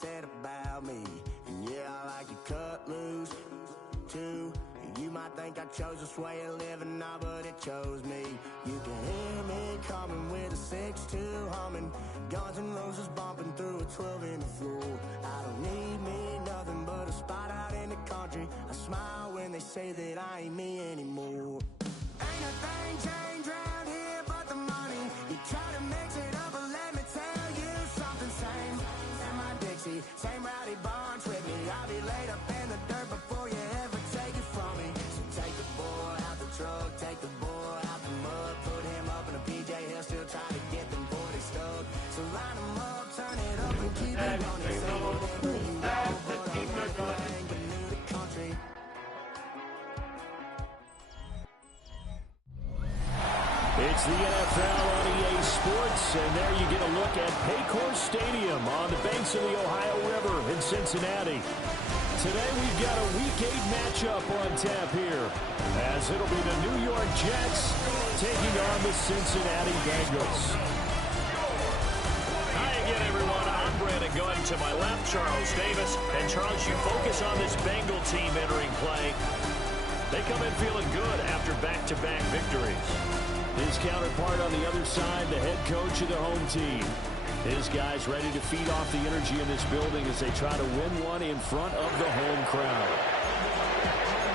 said about me, and yeah, I like to cut loose too. You might think I chose this way of living now, but it chose me. You can hear me coming with a 6-2 humming, Guns N' Roses bumping through a 12 in the floor. I don't need me nothing but a spot out in the country. I smile when they say that I ain't me anymore. Ain't a thing changed round here but the money. You try to mix it up, but let me tell you something. Same in my Dixie, same rowdy bunch with me. I'll be laid up in the dirt before you ever take it from me. So take the boy out the truck, take the boy out the mud, put him up in a PJ, he'll still try to get them 40 stuck. So line him up, turn it up and keep it running. Say whatever you want, but I'm not going new to country. It's the NFL on EA Sports, and there you get a look at Paycor Stadium on the banks of the Ohio River in Cincinnati. Today we've got a Week 8 matchup on tap here, as it'll be the New York Jets taking on the Cincinnati Bengals. Hi again, everyone. I'm Brandon Gunn. To my left, Charles Davis. And Charles, you focus on this Bengal team entering play. They come in feeling good after back-to-back victories. His counterpart on the other side, the head coach of the home team. His guys ready to feed off the energy in this building as they try to win one in front of the home crowd.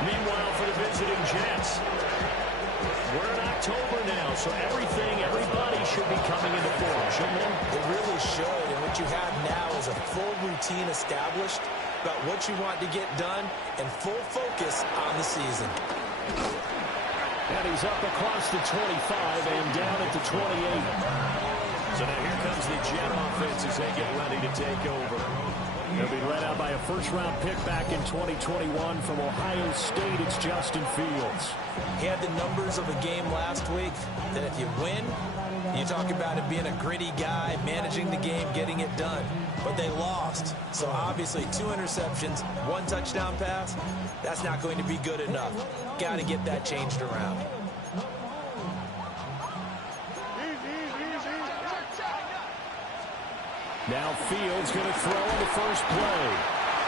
Meanwhile, for the visiting Jets, we're in October now, so everybody should be coming into form, shouldn't they? It really should, and what you have now is a full routine established about what you want to get done and full focus on the season. And he's up across the 25 and down at the 28. So now here comes the Jet offense as they get ready to take over. They'll be led out by a first-round pick back in 2021 from Ohio State. It's Justin Fields. He had the numbers of a game last week that if you win, you talk about it being a gritty guy, managing the game, getting it done. But they lost. So obviously 2 interceptions, 1 touchdown pass, that's not going to be good enough. Got to get that changed around. Now Fields going to throw on the first play.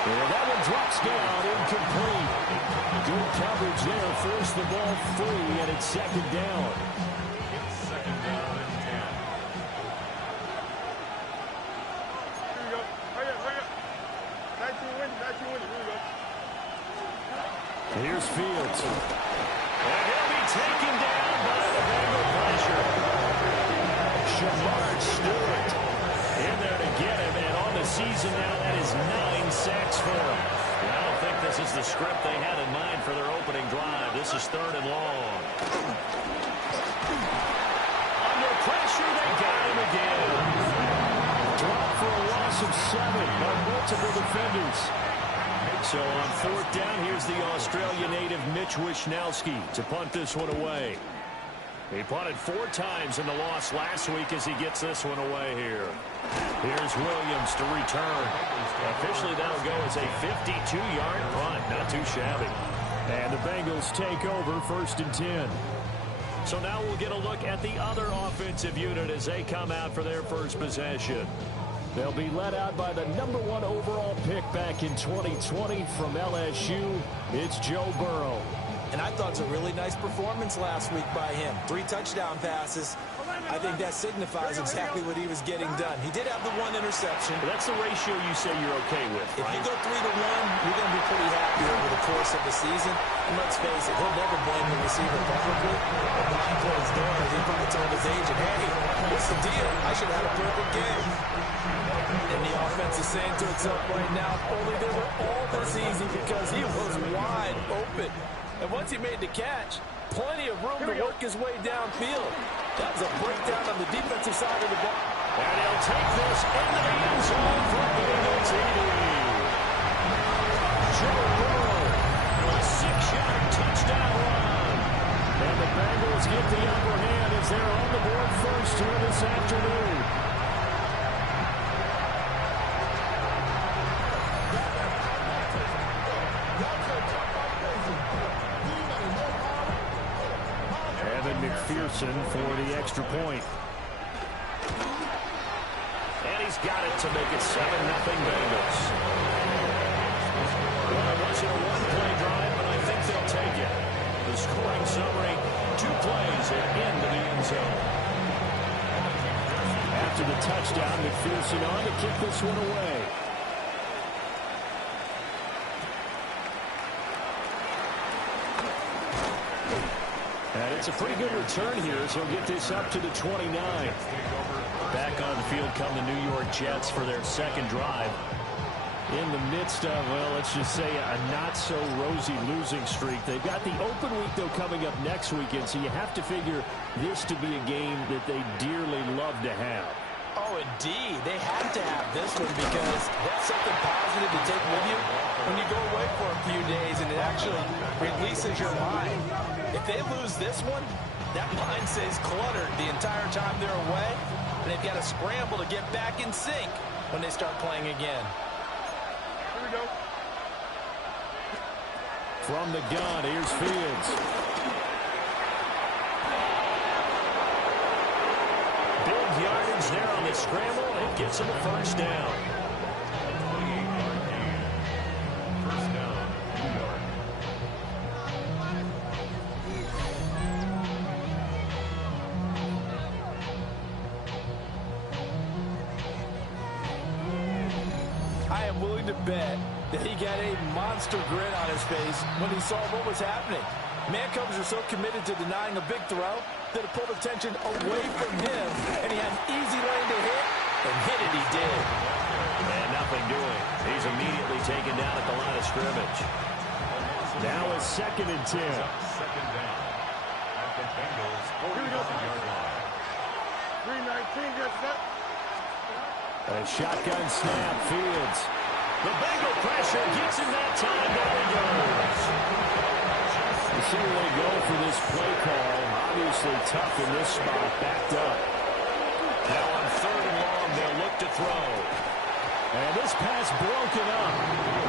And that one drops down, incomplete. Good coverage there, forced the ball free, and it's second down. Second down and 10. Here we go. Hurry up, hurry up. 19 wins, 19 wins. Here we go. Here's Fields. And he'll be taken down by the Bengal pressure. Shamar Stewart in there to get him, and on the season now, that is 9 sacks for him. And I don't think this is the script they had in mind for their opening drive. This is 3rd and long. Under pressure, they got him again. Drop for a loss of 7 by multiple defenders. So on 4th down, here's the Australia native Mitch Wishnowski to punt this one away. He punted 4 times in the loss last week as he gets this one away here. Here's Williams to return. Officially, that'll go as a 52-yard punt. Not too shabby. And the Bengals take over 1st and 10. So now we'll get a look at the other offensive unit as they come out for their first possession. They'll be led out by the number 1 overall pick back in 2020 from LSU. It's Joe Burrow. And I thought it was a really nice performance last week by him. 3 touchdown passes. I think that signifies exactly what he was getting done. He did have the 1 interception. That's the ratio you say you're okay with, If right? you go 3 to 1, you're going to be pretty happy over the course of the season. And let's face it, he'll never blame the receiver publicly. But behind closed doors, he probably told his agent, hey, what's the deal? I should have had a perfect game. And the offense is saying to itself right now, only they were all this easy because he was wide open. And once he made the catch, plenty of room to work his way downfield. That was a breakdown on the defensive side of the ball. And he'll take this into the end zone for a Bengal TD. Joe Burrow, a 6-yard touchdown run. And the Bengals get the upper hand as they're on the board first here this afternoon. McPherson for the extra point. And he's He's got it to make it 7-0 Bengals. Well, it wasn't a one-play drive, but I think they'll take it. The scoring summary, 2 plays and into the end zone. After the touchdown, McPherson on to kick this one away. And it's a pretty good return here, so he'll get this up to the 29. Back on the field come the New York Jets for their second drive. In the midst of, well, let's just say a not-so-rosy losing streak. They've got the open week, though, coming up next weekend, so you have to figure this to be a game that they dearly love to have. Oh, indeed. They have to have this one because that's something positive to take with you when you go away for a few days, and it actually releases your mind. If they lose this one, that mind stays cluttered the entire time they're away, and they've got to scramble to get back in sync when they start playing again. Here we go. From the gun, here's Fields. Big yardage there on the scramble. It gets him a first down. First down, New York. I am willing to bet that he got a monster grin on his face when he saw what was happening. Mancombs are so committed to denying a big throw that it pulled attention away from him, and he had an easy lane to hit, and hit it he did. And nothing doing. He's immediately taken down at the line of scrimmage. Now a 2nd and 10. Second down. At the Bengals, 45-yard line. 3:19, get set. A shotgun snap, Fields. The Bengal pressure gets him that time. There he goes. You see where they go for this play call. Obviously tough in this spot, backed up. Now on 3rd and long, they'll look to throw. And this pass broken up.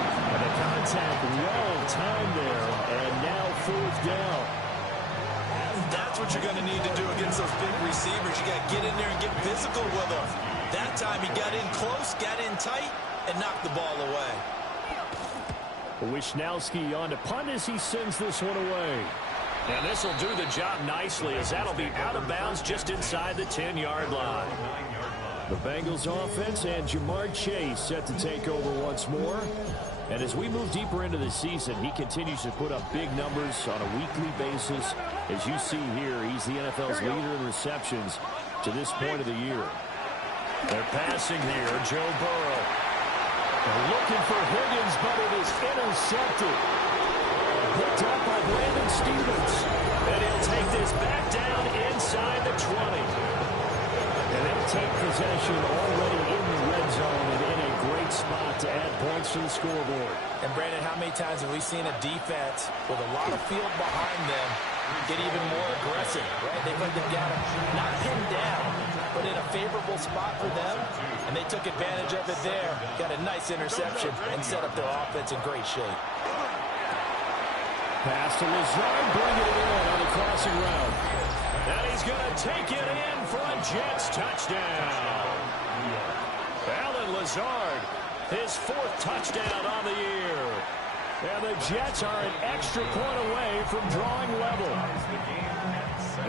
And the contact well timed there. And now 4th down. That's what you're going to need to do against those big receivers. You got to get in there and get physical with them. That time he got in close, got in tight, and knocked the ball away. Wishnowski on to punt as he sends this one away. And this will do the job nicely as that'll be out of bounds just inside the 10-yard line. The Bengals offense and Jamar Chase set to take over once more. And as we move deeper into the season, he continues to put up big numbers on a weekly basis. As you see here, he's the NFL's leader in receptions to this point of the year. They're passing here, Joe Burrow. They're looking for Higgins, but it is intercepted. Picked up by Brandon Stevens. And he'll take this back down inside the 20. And they'll take possession already in the red zone and in a great spot to add points to the scoreboard. And, Brandon, how many times have we seen a defense with a lot of field behind them get even more aggressive, right? They've got them not pinned down, but in a favorable spot for them, and they took advantage of it there. Got a nice interception and set up their offense in great shape. Pass to Lazard, bringing it in on the crossing route. And he's going to take it in for a Jets touchdown. Alan Lazard, his 4th touchdown on the year. And the Jets are an extra point away from drawing level.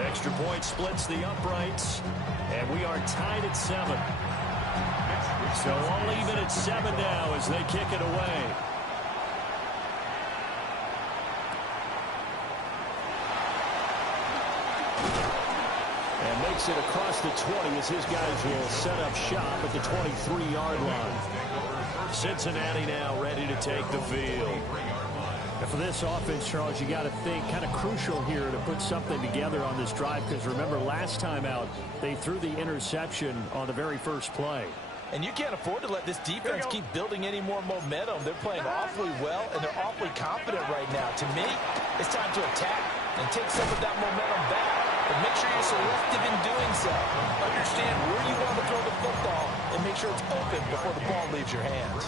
Extra point splits the uprights, and we are tied at 7. So all even at 7 now as they kick it away. And makes it across the 20 as his guys will set up shop at the 23-yard line. Cincinnati now ready to take the field. And for this offense, Charles, you got to think kind of crucial here to put something together on this drive because remember last time out they threw the interception on the very first play. And you can't afford to let this defense keep building any more momentum. They're playing awfully well, and they're awfully confident right now. To me, it's time to attack and take some of that momentum back. But make sure you're selective in doing so. Understand where you want to throw the football and make sure it's open before the ball leaves your hands.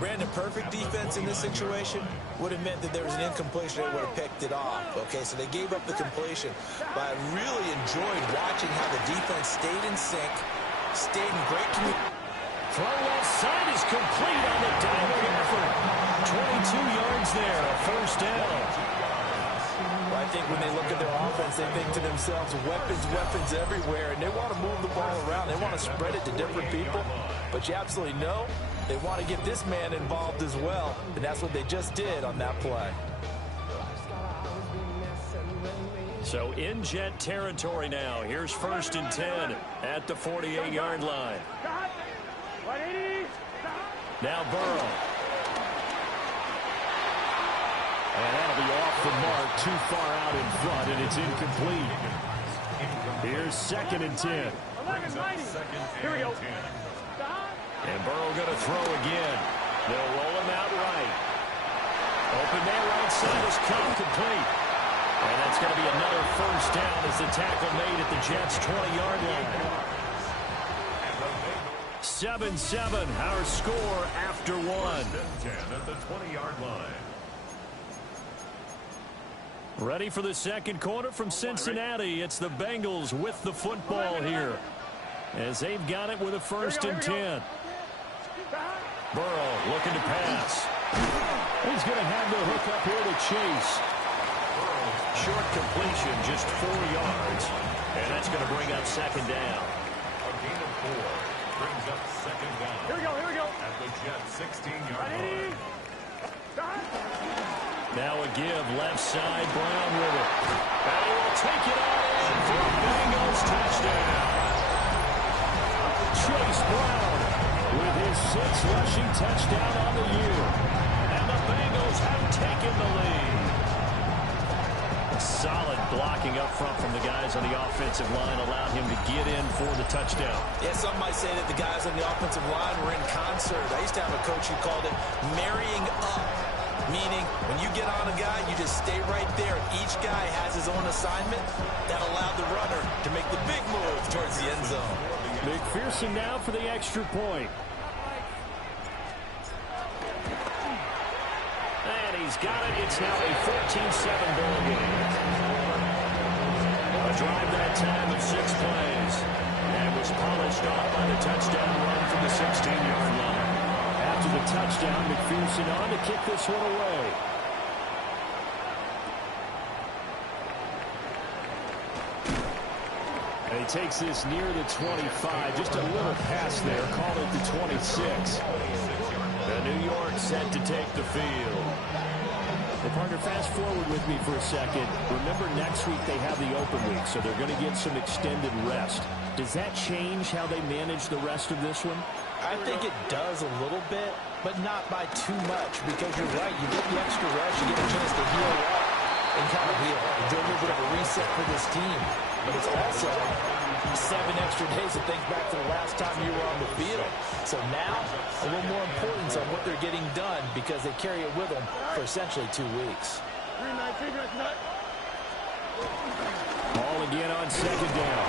Brandon, perfect defense in this situation would have meant that there was an incompletion. They would have picked it off. Okay, so they gave up the completion. But I really enjoyed watching how the defense stayed in sync, stayed in great communication. Throw left side is complete on the diving effort. 22 yards there, a first down. Well, I think when they look at their offense, they think to themselves, weapons, weapons everywhere, and they want to move the ball around. They want to spread it to different people, but you absolutely know they want to get this man involved as well, and that's what they just did on that play. So in Jet territory now. Here's 1st and 10 at the 48-yard line. Now Burrow. And that'll be off the mark, too far out in front, and it's incomplete. Here's 2nd and 10. Here we go. And Burrow going to throw again. They'll roll him out right. Open there, right side is cut complete. And that's going to be another first down as the tackle made at the Jets' 20-yard line. 7-7, our score after one. 10 at the 20-yard line. Ready for the second quarter from Cincinnati. It's the Bengals with the football here, as they've got it with a 1st and 10. Burrow looking to pass. He's going to have the hook up here to Chase. Short completion, just 4 yards. And that's going to bring up 2nd down. A gain of 4 brings up 2nd down. Here we go. At the Jets' 16-yard line. Now a give, left side, Brown with it. And he will take it on in for a Bengals touchdown. Chase Brown with his 6th rushing touchdown on the year. And the Bengals have taken the lead. Solid blocking up front from the guys on the offensive line allowed him to get in for the touchdown. Yeah, some might say that the guys on the offensive line were in concert. I used to have a coach who called it marrying up, meaning when you get on a guy, you just stay right there. Each guy has his own assignment. That allowed the runner to make the big move towards the end zone. McPherson now for the extra point. And he's got it. It's now a 14-7 ball game. A drive that time of 6 plays. And was polished off by the touchdown run from the 16-yard line. After the touchdown, McPherson on to kick this one away. And he takes this near the 25. Just a little pass there. Call it the 26. New York set to take the field. Well, partner, fast forward with me for a second. Remember, next week they have the open week, so they're going to get some extended rest. Does that change how they manage the rest of this one? I think it does a little bit, but not by too much, because you're right. You get the extra rest, you get a chance to heal up and kind of heal. Do a little bit of a reset for this team. But it's also 7 extra days to think back to the last time you were on the field. So now, a little more importance on what they're getting done because they carry it with them for essentially 2 weeks. Ball again on 2nd down.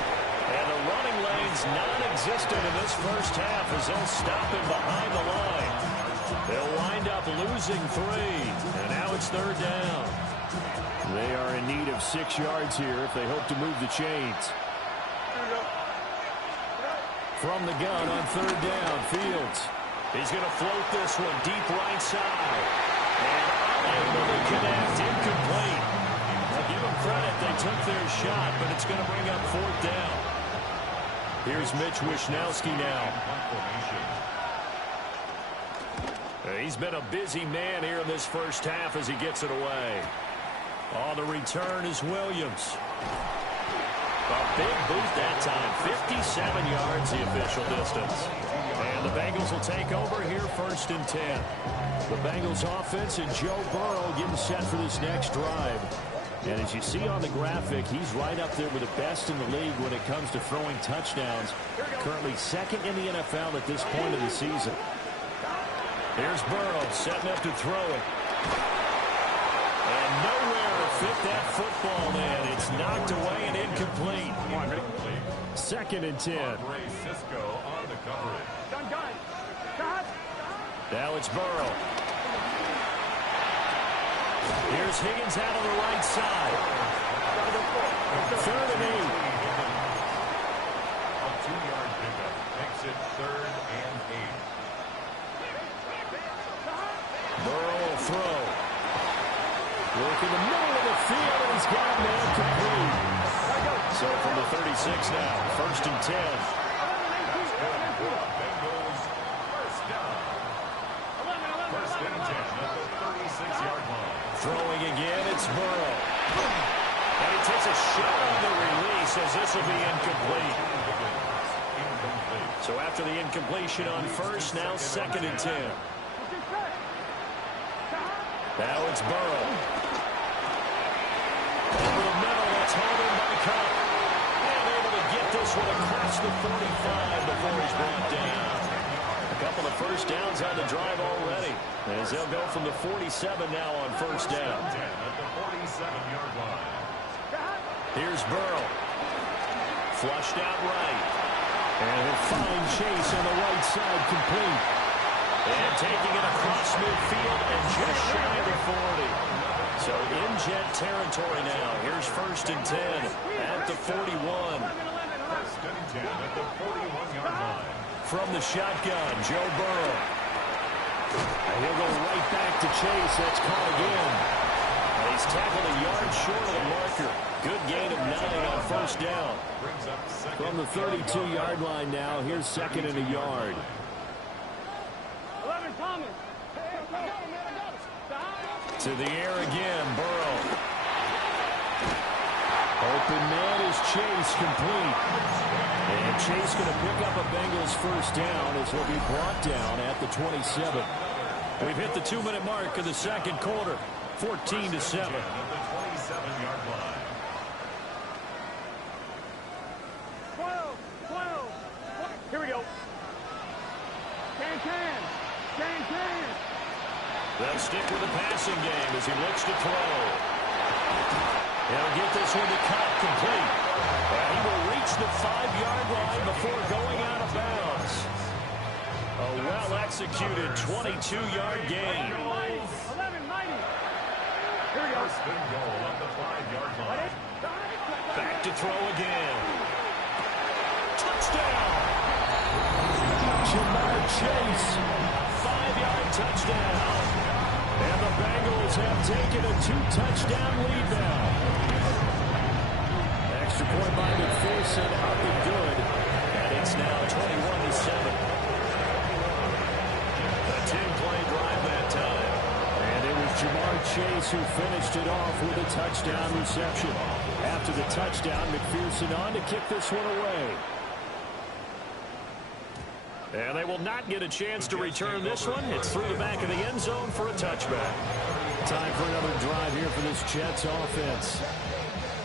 And the running lane's non-existent in this first half as they'll stop him behind the line. They'll wind up losing 3. And now it's 3rd down. They are in need of 6 yards here if they hope to move the chains. From the gun on 3rd down, Fields. He's going to float this one deep right side. And unable to connect, incomplete. Now give them credit, they took their shot, but it's going to bring up 4th down. Here's Mitch Wishnowski now. He's been a busy man here in this first half as he gets it away. On the return is Williams. A big boot that time. 57 yards the official distance. And the Bengals will take over here 1st and 10. The Bengals offense and Joe Burrow getting set for this next drive. And as you see on the graphic, he's right up there with the best in the league when it comes to throwing touchdowns. Currently 2nd in the NFL at this point of the season. Here's Burrow setting up to throw it. And nowhere to fit that football in. It's knocked away and incomplete. 2nd and 10. Now it's Burrow. Here's Higgins out on the right side. 3rd and 8. A 2-yard pickup. Makes it 3rd and 8. Burr will throw. Look in the middle of the field, and he's got a man complete. So from the 36 now, 1st and 10. Bengals first down. 1st and 10 at the 36-yard line. Throwing again, it's Burrow. And he takes a shot on the release as this will be incomplete. So after the incompletion on 1st, now 2nd and 10. Now it's Burrow. Over the middle, it's held in by Cup. And able to get this one across the 45 before he's brought down. A couple of 1st downs on the drive already, as they'll go from the 47 now on 1st down. 10 at the 47-yard line. Here's Burrow. Flushed out right. And he'll find Chase on the right side complete. And taking it across midfield and just shy of the 40. So in jet territory now. Here's 1st and 10 at the 41. 1st and 10 at the 41-yard line. From the shotgun, Joe Burrow. And he'll go right back to Chase. That's caught again. And he's tackled a yard short of the marker. Good gain of 9 on 1st down. Brings up 2nd. From the 32-yard line now, here's 2nd and a yard. To the air again, Burrow. Open man is Chase, complete. And Chase going to pick up a Bengals 1st down as he'll be brought down at the 27. We've hit the 2-minute mark of the 2nd quarter, 14-7. At the 27-yard line. 12. Here we go. Can. They'll stick with the passing game as he looks to throw. He'll get this one to Cup, complete. And he will reach the 5-yard line before going out of bounds. A well-executed 22-yard gain. 11, mighty. Here we go. 1st and goal at the 5-yard line. Back to throw again. Touchdown! Jamar Chase. 5-yard touchdown. And the Bengals have taken a 2-touchdown lead now. Extra point by McPherson, up and good. And it's now 21-7. A 10-play drive that time. And it was Jamar Chase who finished it off with a touchdown reception. After the touchdown, McPherson on to kick this one away. And they will not get a chance to return this one. It's through the back of the end zone for a touchback. Time for another drive here for this Jets offense.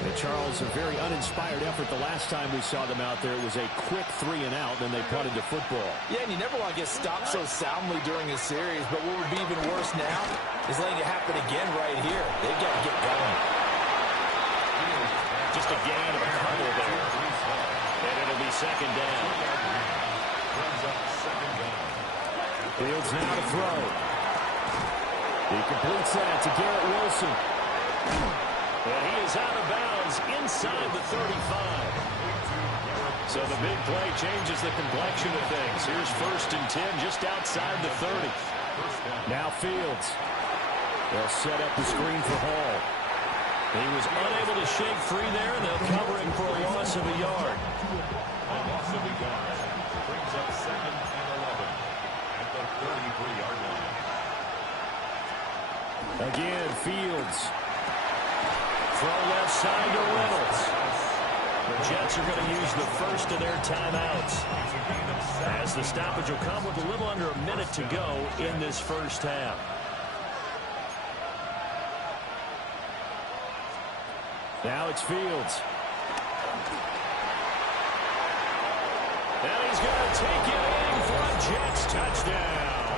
And Charles, a very uninspired effort the last time we saw them out there. It was a quick 3 and out, then they punted to football. Yeah, and you never want to get stopped so soundly during a series, but what would be even worse now is letting it happen again right here. They've got to get going. Just a gain of a couple there. And it'll be 2nd down. Brings up 2nd down. Fields now to throw. He completes that to Garrett Wilson. And he is out of bounds inside the 35. So the big play changes the complexion of things. Here's 1st and 10 just outside the 30. Now Fields. They'll set up the screen for Hall. He was unable to shake free there, and they'll cover him for a loss of a yard. A loss of a yard. Brings up 2nd and 11 at the 33-yard line. Again, Fields. Throw left side to Reynolds. The Jets are going to use the first of their timeouts, as the stoppage will come with a little under a minute to go in this 1st half. Now it's Fields. And he's going to take it in for a Jets touchdown.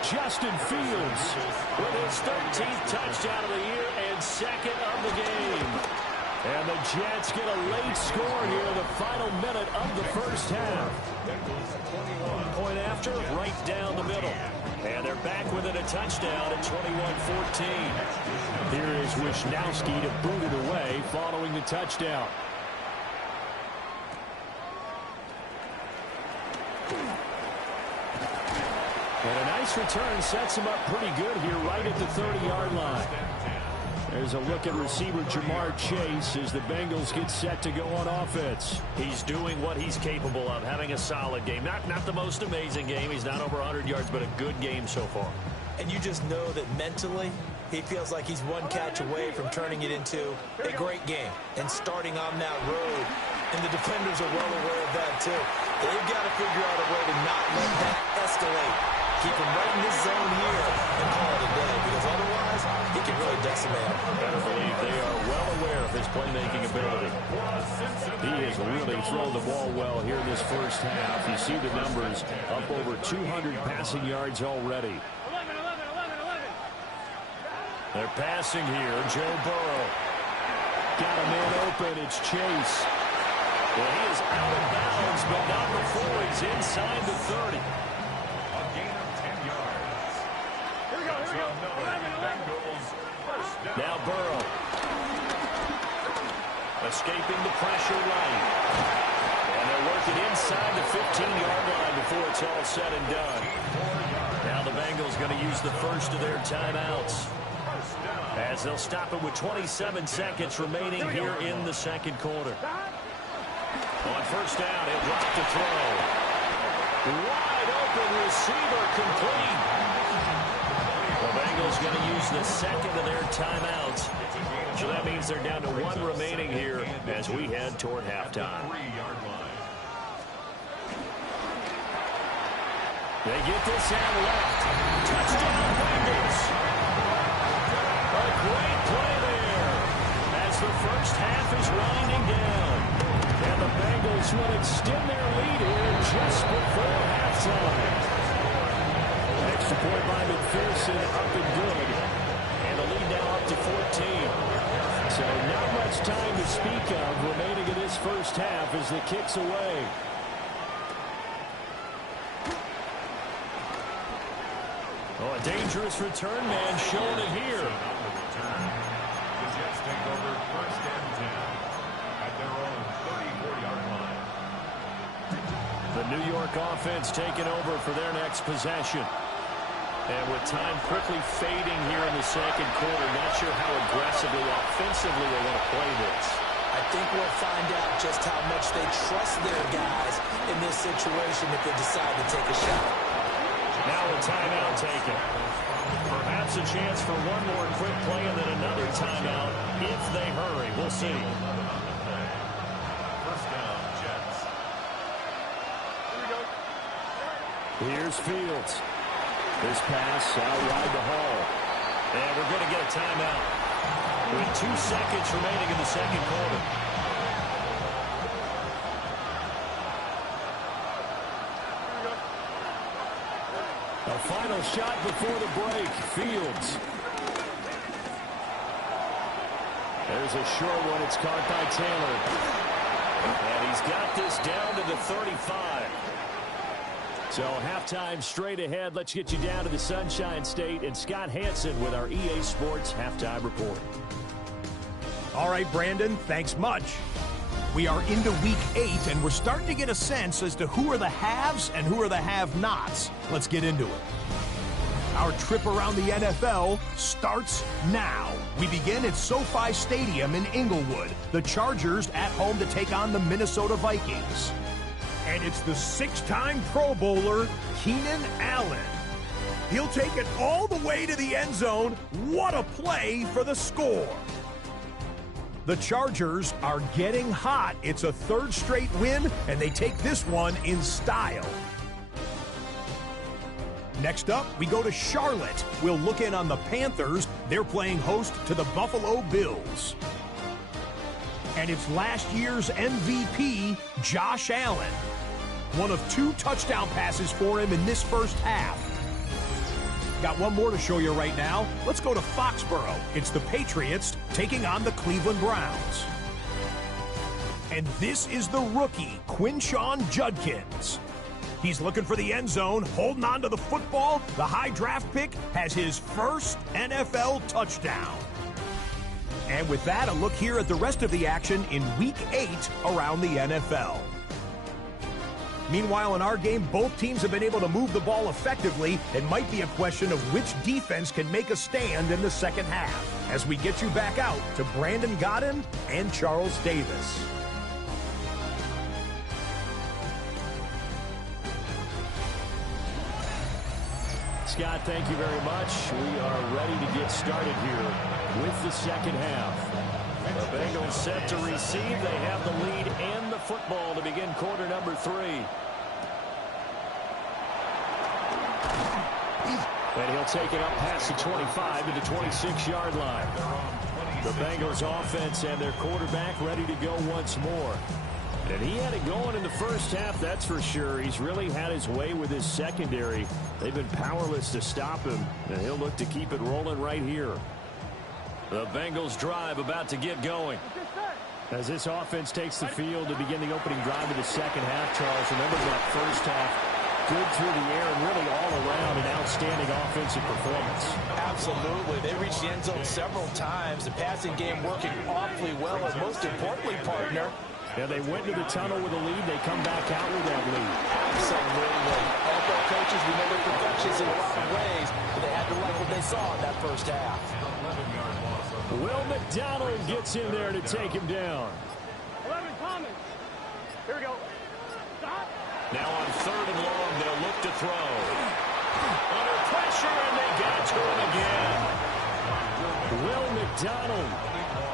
Justin Fields with his 13th touchdown of the year and 2nd of the game. And the Jets get a late score here in the final minute of the 1st half. 1 point after, right down the middle. And they're back within a touchdown at 21-14. Here is Wisnowski to boot it away following the touchdown. And a nice return sets him up pretty good here right at the 30-yard line. There's a look at receiver Jamar Chase as the Bengals get set to go on offense. He's doing what he's capable of, having a solid game. Not the most amazing game. He's not over 100 yards, but a good game so far. And you just know that mentally, he feels like he's one catch away from turning it into a great game and starting on that road. And the defenders are well aware of that, too. They've got to figure out a way to not let that escalate. Keep him right in this zone here and call it a day, because otherwise, he can really decimate him. Better believe they are well aware of his playmaking ability. He has really thrown the ball well here in this first half. You see the numbers, up over 200 passing yards already. 11. They're passing here. Joe Burrow. Got a man open. It's Chase. Well, he is out of bounds, but not before he's inside the 30. A gain of 10 yards. Here we go. 11. First down. Now Burrow. Escaping the pressure right. And they're working inside the 15-yard line before it's all said and done. Now the Bengals going to use the first of their timeouts, as they'll stop it with 27 seconds remaining here in the second quarter. On first down, he'll drop to throw. Wide open receiver complete. The Bengals going to use the second of their timeouts. So that means they're down to one remaining here as we head toward halftime. 3-yard line. They get this out left. Touchdown Bengals. A great play there as the first half is winding down. And the Bengals will extend their lead here just before halftime. Extra point by McPherson, up and good. And the lead now up to 14. So not much time to speak of remaining in this first half as the kick's away. Oh, a dangerous return man showing it here. The Jets take over first and 10 at their own 34-yard line. The New York offense taking over for their next possession. And with time quickly fading here in the second quarter, not sure how aggressively, offensively they want to play this. I think we'll find out just how much they trust their guys in this situation if they decide to take a shot. Now a timeout taken. Perhaps a chance for one more quick play and then another timeout if they hurry. We'll see. First down, Jets. Here's Fields. This pass out wide to Hall. And we're going to get a timeout with 2 seconds remaining in the second quarter. A final shot before the break. Fields. There's a short one. It's caught by Taylor. And he's got this down to the 35. So halftime straight ahead. Let's get you down to the Sunshine State and Scott Hansen with our EA Sports Halftime Report. All right, Brandon, thanks much. We are into Week 8, and we're starting to get a sense as to who are the haves and who are the have-nots. Let's get into it. Our trip around the NFL starts now. We begin at SoFi Stadium in Inglewood. The Chargers at home to take on the Minnesota Vikings. And it's the 6-time Pro Bowler, Keenan Allen. He'll take it all the way to the end zone. What a play for the score. The Chargers are getting hot. It's a third straight win, and they take this one in style. Next up, we go to Charlotte. We'll look in on the Panthers. They're playing host to the Buffalo Bills. And it's last year's MVP, Josh Allen. One of 2 touchdown passes for him in this first half. Got one more to show you right now. Let's go to Foxborough. It's the Patriots taking on the Cleveland Browns. And this is the rookie, Quinshawn Judkins. He's looking for the end zone, holding on to the football. The high draft pick has his first NFL touchdown. And with that, a look here at the rest of the action in Week 8 around the NFL. Meanwhile, in our game, both teams have been able to move the ball effectively. It might be a question of which defense can make a stand in the second half. As we get you back out to Brandon Godden and Charles Davis. Scott, thank you very much. We are ready to get started here with the second half. The Bengals set to receive. They have the lead and the football to begin quarter number 3. And he'll take it up past the 25 to the 26-yard line. The Bengals offense and their quarterback ready to go once more. And he had it going in the first half, that's for sure. He's really had his way with his secondary. They've been powerless to stop him, and he'll look to keep it rolling right here. The Bengals drive about to get going. As this offense takes the field to begin the opening drive of the second half, Charles, remember that first half, good through the air and really all around an outstanding offensive performance. Absolutely. They reached the end zone several times. The passing game working awfully well, and most importantly, partner, yeah, they went to the tunnel with a lead. They come back out with that lead. Absolutely. NFL coaches, we know they're perfectionists in a lot of ways, but they had to like what they saw in that first half. Will McDonald gets in there to take him down. 11 coming. Here we go. Stop. Now on 3rd and long, they'll look to throw. Under pressure, and they got to him again. Will McDonald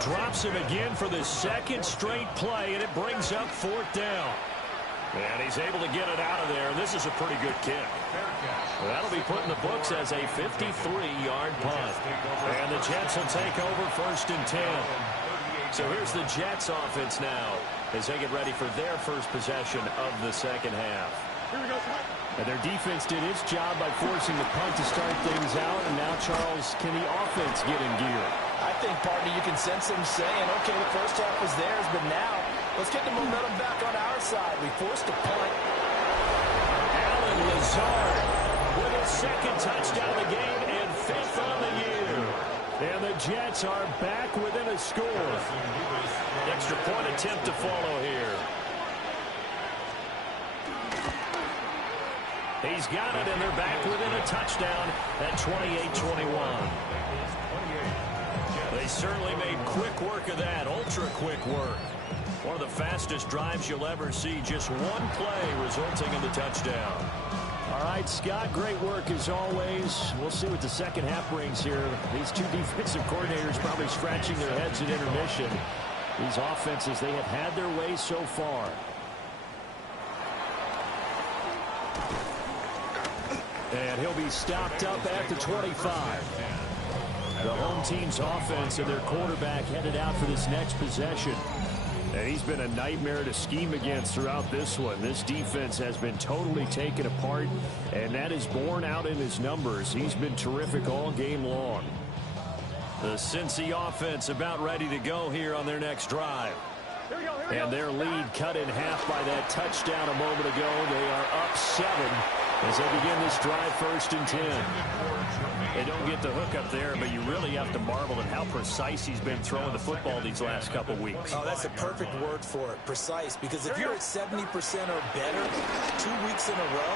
drops him again for the second straight play, and it brings up 4th down. And he's able to get it out of there. This is a pretty good kick. That'll be put in the books as a 53-yard punt. And the Jets will take over 1st and 10. So here's the Jets offense now as they get ready for their first possession of the second half. Here we go. And their defense did its job by forcing the punt to start things out. And now, Charles, can the offense get in gear? I think, partner, you can sense them saying, okay, the first half was theirs, but now let's get the momentum back on our side. We forced a punt. Allen Lazard with his second touchdown of the game and 5th on the year. And the Jets are back within a score. Extra point attempt to follow here. He's got it, and they're back within a touchdown at 28-21. They certainly made quick work of that, ultra-quick work. One of the fastest drives you'll ever see, just one play resulting in the touchdown. All right, Scott, great work as always. We'll see what the second half brings here. These two defensive coordinators probably scratching their heads at intermission. These offenses, they have had their way so far. And he'll be stopped up at the 25. The home team's offense and their quarterback headed out for this next possession. And he's been a nightmare to scheme against throughout this one. This defense has been totally taken apart, and that is borne out in his numbers. He's been terrific all game long. The Cincy offense about ready to go here on their next drive. Here we go. And their lead cut in half by that touchdown a moment ago. They are up 7 as they begin this drive 1st and 10. They don't get the hook up there, but you really have to marvel at how precise he's been throwing the football these last couple weeks. Oh, that's a perfect word for it, precise. Because if you're at 70% or better 2 weeks in a row,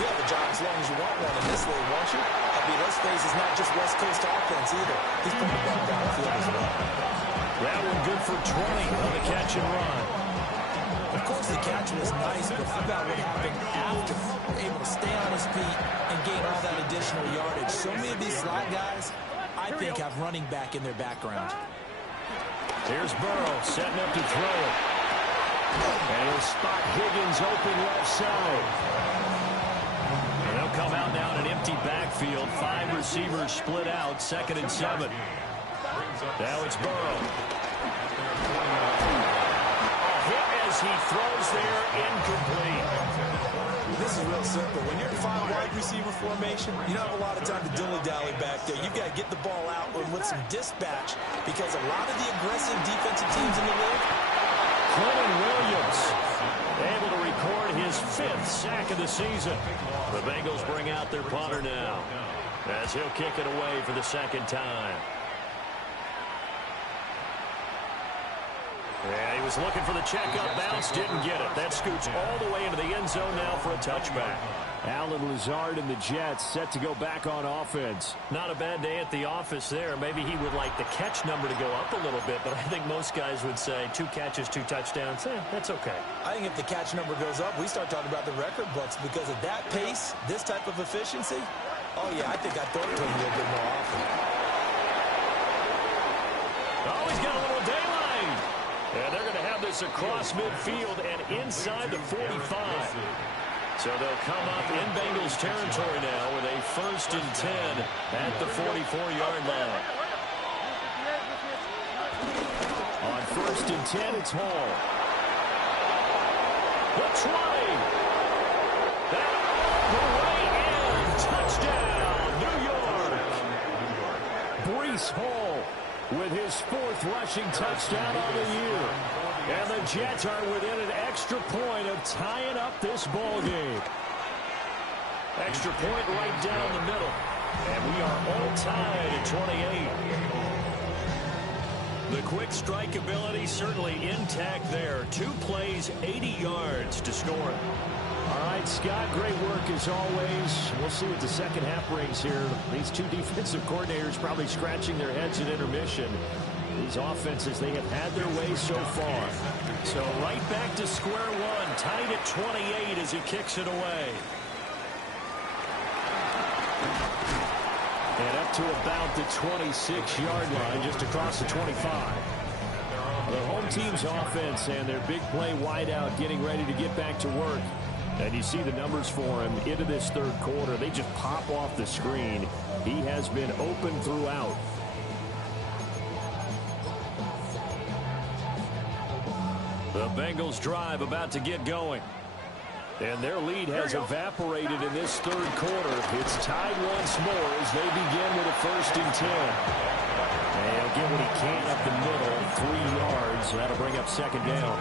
you have a job as long as you want one in this league, won't you? I mean, let's face it, it's not just West Coast offense either. He's putting the ball downfield as well. That one good for 20 on the catch and run. Of course, the catch was nice, but think about what happened after. Able to stay on his feet and gain all that additional yardage. So many of these slot guys, I think, have running back in their background. Here's Burrow setting up to throw it. And he'll spot Higgins open left side. And they'll come out now in an empty backfield. 5 receivers split out, 2nd and 7. Now it's Burrow. A hit as he throws there, incomplete. This is real simple. When you're in 5 wide receiver formation, you don't have a lot of time to dilly-dally back there. You've got to get the ball out with some dispatch because a lot of the aggressive defensive teams in the league. Quentin Williams able to record his 5th sack of the season. The Bengals bring out their punter now as he'll kick it away for the 2nd time. Yeah, he was looking for the checkup bounce, didn't get it. That scoots all the way into the end zone now for a touchback. Alan Lazard and the Jets set to go back on offense. Not a bad day at the office there. Maybe he would like the catch number to go up a little bit, but I think most guys would say 2 catches, 2 touchdowns. That's okay. I think if the catch number goes up, we start talking about the record books because at that pace, this type of efficiency, oh, yeah, I think I'd throw it to him a little bit more often. Oh, he's got a little daylight. And they're going to have this across midfield and inside the 45. So they'll come up in Bengals territory now with a 1st and 10 at the 44-yard line. On 1st and 10, it's Hall. The 20. The way in. Touchdown, New York. Breece Hall with his 4th rushing touchdown of the year. And the Jets are within an extra point of tying up this ball game. Extra point right down the middle. And we are all tied at 28. The quick strike ability certainly intact there. 2 plays, 80 yards to score. All right, Scott, great work as always. We'll see what the second half brings here. These 2 defensive coordinators probably scratching their heads at intermission. These offenses, they have had their way so far. So right back to square one, tied at 28 as he kicks it away. And up to about the 26-yard line, just across the 25. The home team's offense and their big play wideout getting ready to get back to work. And you see the numbers for him into this 3rd quarter. They just pop off the screen. He has been open throughout. The Bengals drive about to get going. And their lead has evaporated in this 3rd quarter. It's tied once more as they begin with a 1st and 10. And he'll get what he can up the middle, 3 yards. That'll bring up 2nd down.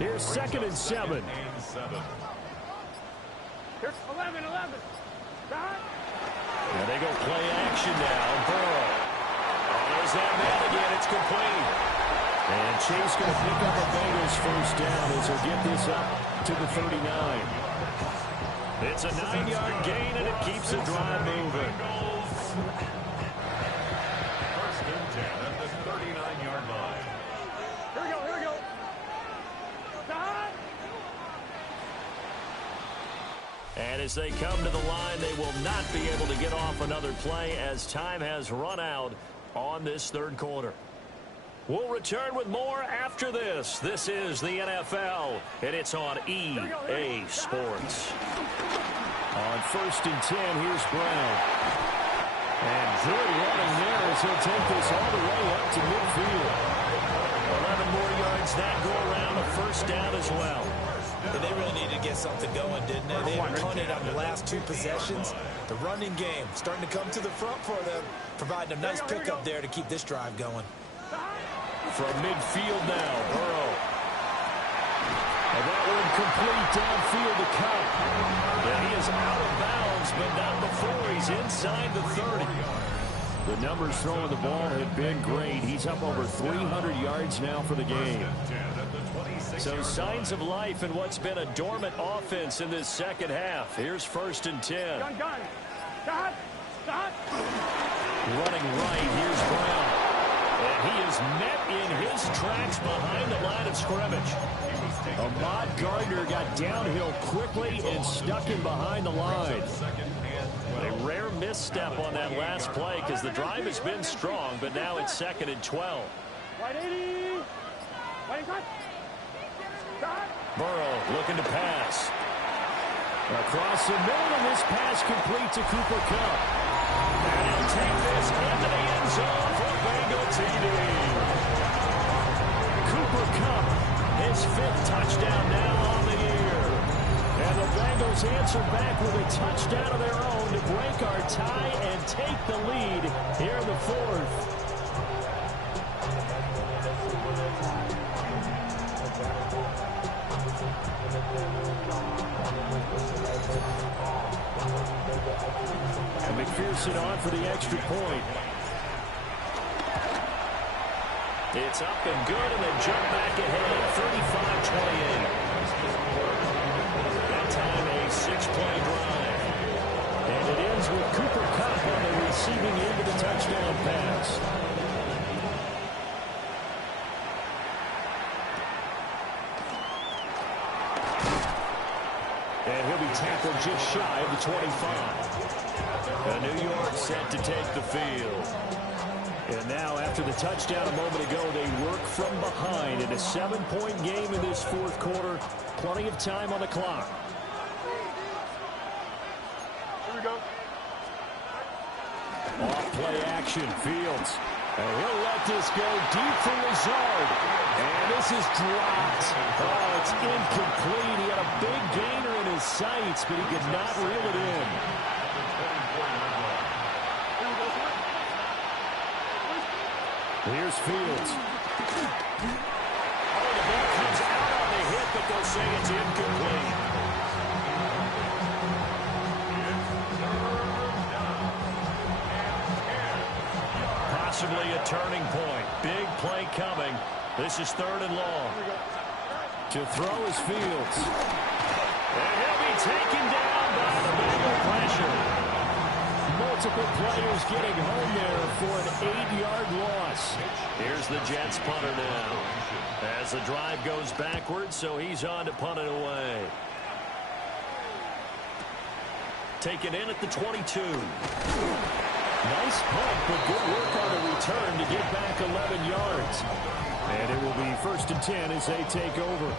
Here's 2nd and 7. Here's 11. And they go play action now. Burrow. Oh, there's that man again. It's complete. And Chase going to pick up a Bengals 1st down as he'll get this up to the 39. It's a 9-yard gain, and it keeps the drive moving. 1st and 10 at the 39-yard line. Here we go. And as they come to the line, they will not be able to get off another play as time has run out on this 3rd quarter. We'll return with more after this. This is the NFL, and it's on EA Sports. On 1st and 10, here's Brown. And good running there as he'll take this all the way up to midfield. 11 more yards that go around, a 1st down as well. And they really needed to get something going, didn't they? They had punted on the last 2 possessions. The running game starting to come to the front for them, providing a nice pickup there to keep this drive going. From midfield now, Burrow. And that one complete downfield to Cup. And he is out of bounds, but not before he's inside the 30. The numbers throwing the ball have been great. He's up over 300 yards now for the game. So signs of life in what's been a dormant offense in this 2nd half. Here's 1st and 10. Gun. Stop. Running right, here's Brown. And he is met in his tracks behind the line of scrimmage. Ahmad Gardner got downhill quickly and stuck in behind the line. A rare misstep on that last play because the drive has been strong, but now it's 2nd and 12. Wide 80. Wide cut. Burrow looking to pass. Across the middle, and this pass complete to Cooper Kupp. And he'll take this into the end zone for Bengal TD. Cooper Kupp, his 5th touchdown now on the year. And the Bengals answer back with a touchdown of their own to break our tie and take the lead here in the 4th. And McPherson on for the extra point. It's up and good, and they jump back ahead, 35-28. That time a 6-play drive. And it ends with Cooper Kupp on the receiving end of the touchdown pass. And he'll be tackled just shy of the 25. And New York set to take the field. And now, after the touchdown a moment ago, they work from behind in a 7-point game in this fourth quarter. Plenty of time on the clock. Here we go. Off play action, Fields. And he'll let this go deep for Lazard. And this is dropped. Oh, it's incomplete. He had a big gainer in his sights, but he could not reel it in. Here's Fields. Oh, the ball comes out on the hit, but they'll say it's incomplete. Possibly a turning point. Big play coming. This is 3rd and long. To throw is Fields. And he'll be taken down by the Bengal pressure. Multiple players getting home there for an 8-yard loss. Here's the Jets punter now. As the drive goes backwards, so he's on to punt it away. Taken in at the 22. Nice punt, but good work on the return to get back 11 yards. And it will be 1st and 10 as they take over.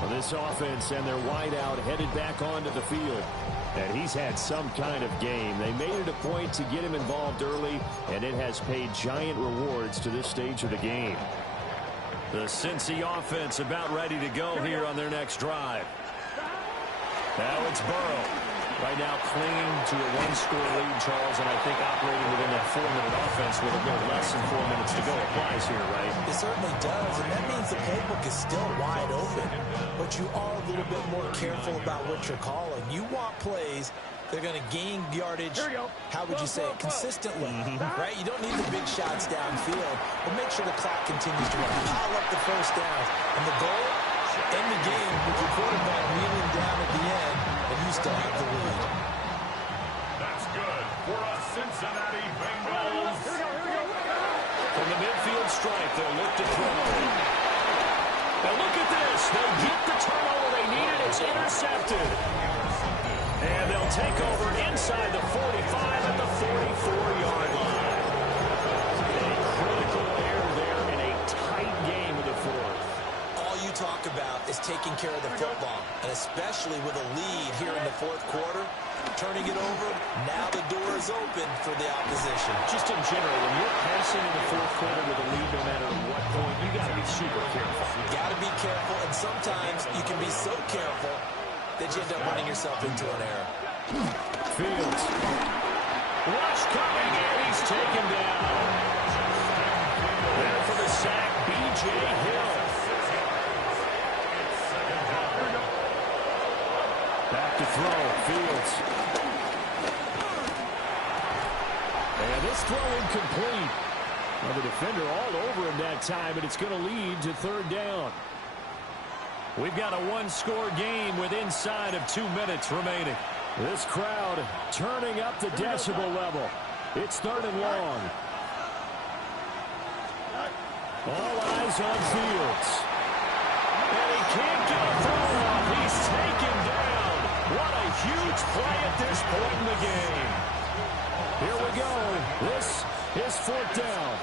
Well, this offense and their wideout headed back onto the field. And he's had some kind of game. They made it a point to get him involved early, and it has paid giant rewards to this stage of the game. The Cincy offense about ready to go here on their next drive. Now it's Burrow. Right now clinging to a 1-score lead, Charles, and I think operating within that 4-minute offense with a little less than 4 minutes to go applies here, right? It certainly does, and that means the playbook is still wide open. But you are a little bit more careful about what you're calling. You want plays that are going to gain yardage, how would you say it, consistently, right? You don't need the big shots downfield, but make sure the clock continues to run. Pile up the first downs. And the goal, end the game with your quarterback kneeling down at the end, and you still have the lead. That's good for a Cincinnati Bengals. From the midfield stripe, they'll look to throw. Now look at this. They'll get the turnover they needed. It's intercepted. And they'll take over inside the 45 at the 44-yard line. A critical error there in a tight game of the fourth. All you talk about is taking care of the football, and especially with a lead here in the fourth quarter, turning it over, now the door is open for the opposition. Just in general, when you're passing in the fourth quarter with a lead, no matter what point, you got to be super careful. Got to be careful, and sometimes you can be so careful that you end up running yourself into an error. Fields. Rush coming, and he's taken down. There for the sack, B.J. Hill. Back to throw, Fields. And this throw incomplete. Well, the defender all over him that time, and it's going to lead to 3rd down. We've got a 1-score game with inside of 2 minutes remaining. This crowd turning up the decibel level. It's 3rd and long. All eyes on Fields. And he can't get a throw off. He's taken down. What a huge play at this point in the game. Here we go. This is 4th down.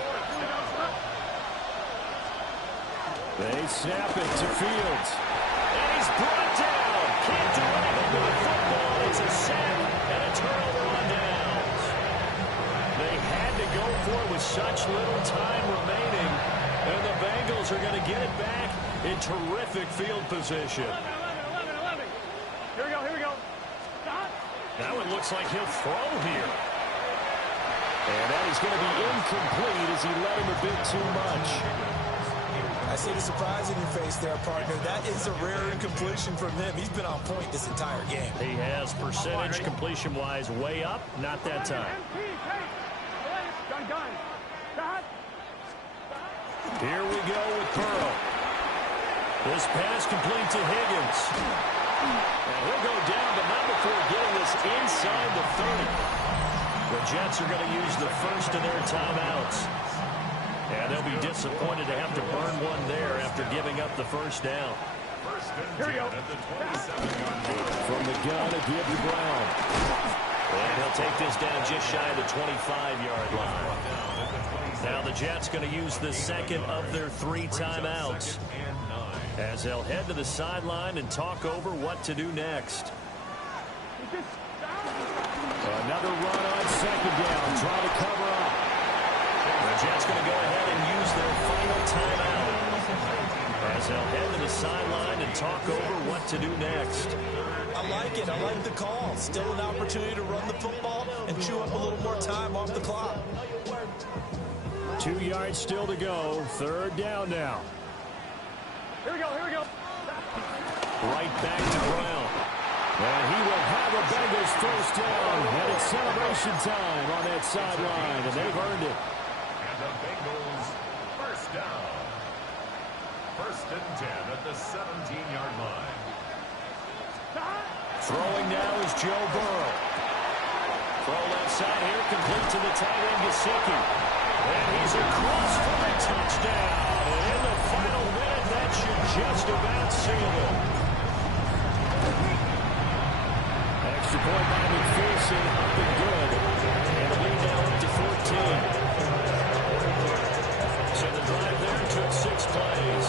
They snap it to Fields. And he's brought down. Can't do anything with the football. It's a sack and a turnover on downs. They had to go for it with such little time remaining. And the Bengals are going to get it back in terrific field position. 11. Here we go. Stop. Now it looks like he'll throw here. And that is going to be incomplete as he let him a bit too much. I see the surprise in your face there, partner. That is a rare incompletion from him. He's been on point this entire game. He has percentage completion-wise way up. Not that time. Done. Stop. Here we go with Burrow. This pass complete to Higgins. And he'll go down, but not before getting this inside the 30. The Jets are going to use the first of their timeouts. And they'll be disappointed to have to burn one there after giving up the first down. Here we go. At the 27-yard line. From the gun, a give to Brown. And he'll take this down just shy of the 25-yard line. Now the Jets going to use the second of their 3 timeouts as they'll head to the sideline and talk over what to do next. Another run on second down. Try to cover up. The Jets going to go ahead and use their final timeout as they'll head to the sideline and talk over what to do next. I like it. I like the call. Still an opportunity to run the football and chew up a little more time off the clock. 2 yards still to go. Third down now. Here we go, here we go. Right back to Brown. And he will have a Bengals first down. And it's celebration time on that sideline, and they've earned it. And the Bengals first down. First and 10 at the 17-yard line. Throwing now is Joe Burrow. Throw left side here, complete to the tight end, Gesicki. And he's across for a touchdown. And in the final minute, that should just about seal it. Extra point by McPherson, up and good. And the lead now up to 14. So the drive there took 6 plays.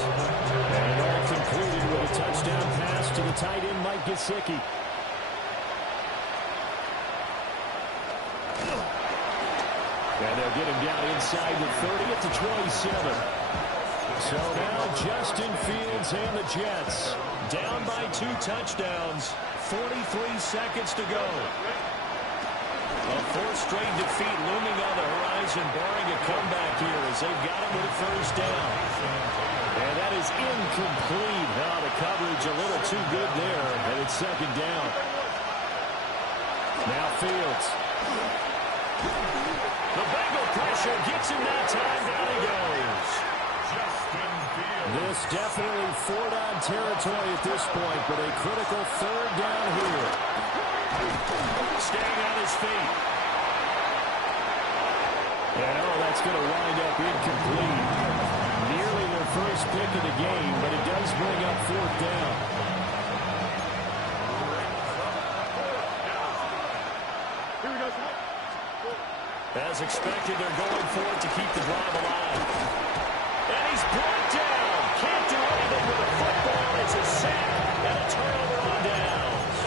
And it all concluded with a touchdown pass to the tight end, Mike Gesicki. And they'll get him down inside the 30 at the 27. So now Justin Fields and the Jets down by 2 touchdowns. 43 seconds to go. A 4th straight defeat looming on the horizon, barring a comeback here as they've got him with a first down. And that is incomplete. Now the coverage a little too good there, and it's second down. Now Fields. The Bengal pressure gets him that time. Down he goes. Justin Fields. This definitely 4-down territory at this point, but a critical third down here. Staying on his feet. And that's going to wind up incomplete. Nearly their first pick of the game, but it does bring up 4th down. Here we go. As expected, they're going for it to keep the drive alive. And he's brought down. Can't do anything with the football. It's a sack and a turnover on downs.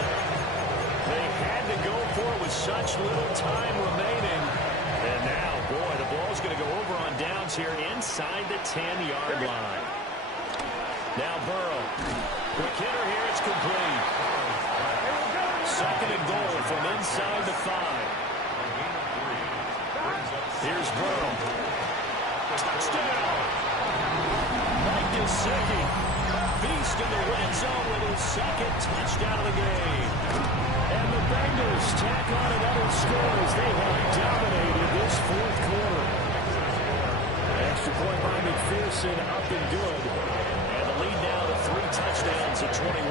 They had to go for it with such little time remaining. And now, boy, the ball's going to go over on downs here inside the 10-yard line. Now Burrow. Quick hitter here. It's complete. Second and goal from inside the 5. Here's Burrow. Touchdown! Mike Gesicki, a beast in the red zone with his second touchdown of the game. And the Bengals tack on another score as they have dominated this 4th quarter. Extra point by McPherson, up and good. And the lead now to 3 touchdowns at 21.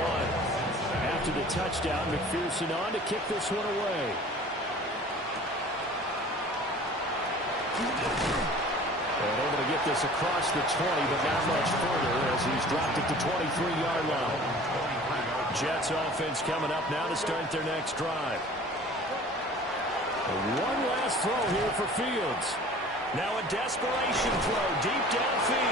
After the touchdown, McPherson on to kick this one away. And able to get this across the 20, but not much further as he's dropped it to 23-yard line. Jets offense coming up now to start their next drive. One last throw here for Fields. Now a desperation throw deep downfield.